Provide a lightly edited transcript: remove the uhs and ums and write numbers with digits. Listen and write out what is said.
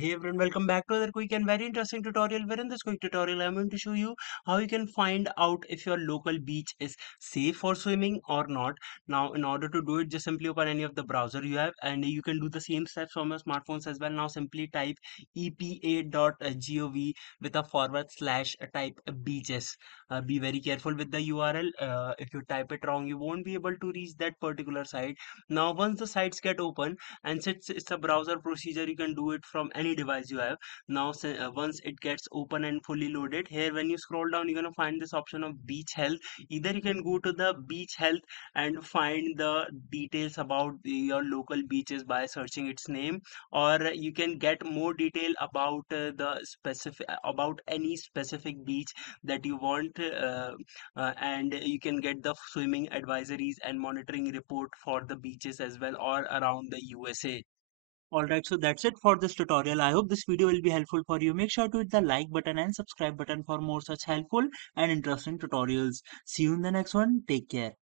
Hey everyone, welcome back to another quick and very interesting tutorial where in this quick tutorial I'm going to show you how you can find out if your local beach is safe for swimming or not. Now in order to do it, just simply open any of the browser you have and you can do the same steps from your smartphones as well. Now simply type epa.gov with a forward slash type beaches. Be very careful with the URL. If you type it wrong, you won't be able to reach that particular site. Now once the sites get open, and since it's a browser procedure, you can do it from any device you have. Now once it gets open and fully loaded, here when you scroll down, you're gonna find this option of beach health. Either you can go to the beach health and find the details about your local beaches by searching its name, or you can get more detail about the specific about any specific beach that you want, and you can get the swimming advisories and monitoring report for the beaches as well or around the USA. Alright, so that's it for this tutorial. I hope this video will be helpful for you. Make sure to hit the like button and subscribe button for more such helpful and interesting tutorials. See you in the next one. Take care.